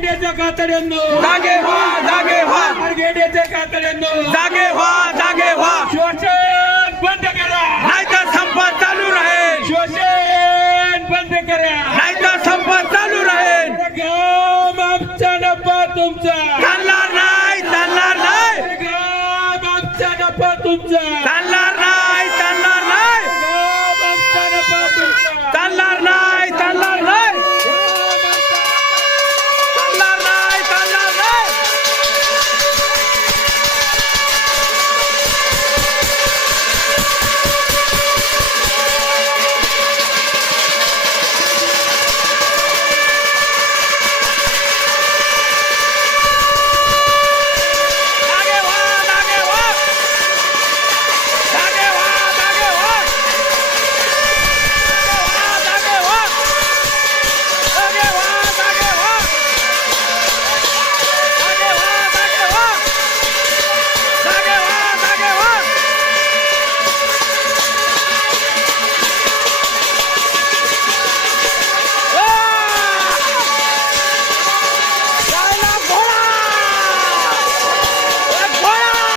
मार्गेंड्याच्या कातड्यांनो जागे व्हा जागे व्हा मार्गेंड्याच्या कातड्यांनो जागे व्हा जागे व्हा शोषण बंद करा नाहीतर संप चालू राहील शोषण बंद करा नाहीतर संप चालू राहील काम आमचा नफा तुमचा